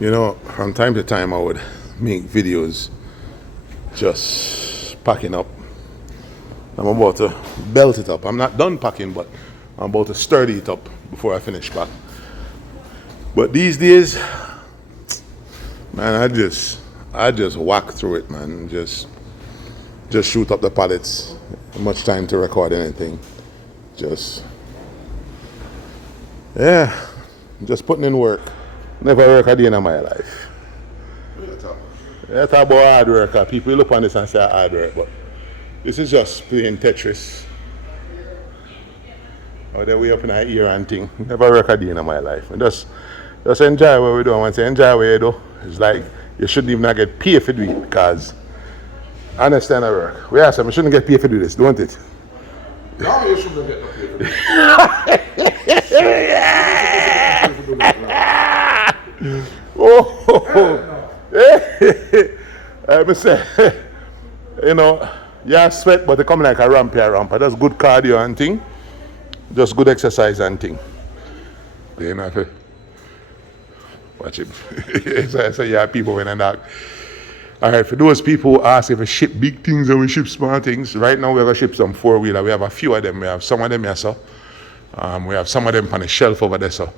You know, from time to time I would make videos just packing up. I'm about to belt it up. I'm not done packing, but I'm about to sturdy it up before I finish pack. But these days, man, I just whack through it, man. Just shoot up the pallets. Much time to record anything. Just yeah, just putting in work. Never work a day in my life. Yeah, talk about hard work. People look on this and say hard work, but this is just playing Tetris. Or the way up in our ear and thing. Never work a day in my life. And just enjoy what we do. And once you enjoy what you do, it's like you shouldn't even not get paid for doing it because I understand the work. We ask them, we shouldn't get paid for doing this, don't it? No, you shouldn't get no pay for this. Oh, I say, you know, yeah, sweat, but they come like a ramp. That's good cardio and thing. Just good exercise and thing. You know, watch it. So yeah, people when I knock. Alright, for those people who ask if we ship big things or we ship small things, right now we're going to ship some 4-wheeler. We have a few of them. We have some of them here, so. We have some of them on the shelf over there, so.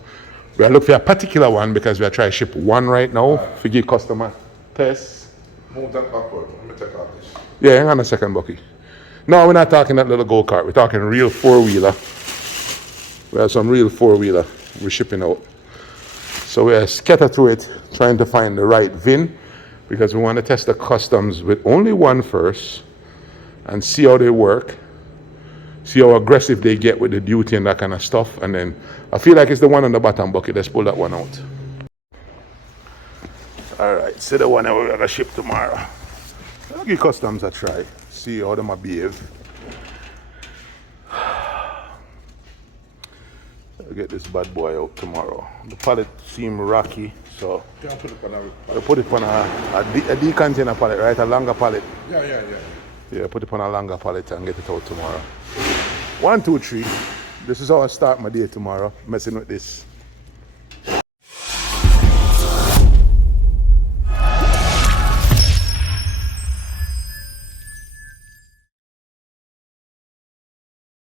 We are looking for a particular one because we are trying to ship one right now for give customer tests. Move that backward. Let me take off this. Yeah, hang on a second, Bucky. No, we're not talking that little go-kart. We're talking real 4-wheeler. We have some real 4-wheeler we're shipping out. So we're scattered through it, trying to find the right VIN because we want to test the customs with only one first and see how they work, see how aggressive they get with the duty and that kind of stuff. And then I feel like it's the one on the bottom bucket. Let's pull that one out. All right, so the one that we're going to ship tomorrow. I'll give customs a try, see how they behave. I'll get this bad boy out tomorrow. The pallet seems rocky, so Can I put it on a... we'll put it on a D-container pallet, right? A longer pallet. Yeah. Yeah, put it on a longer pallet and get it out tomorrow. 1, 2, 3. This is how I start my day tomorrow, messing with this.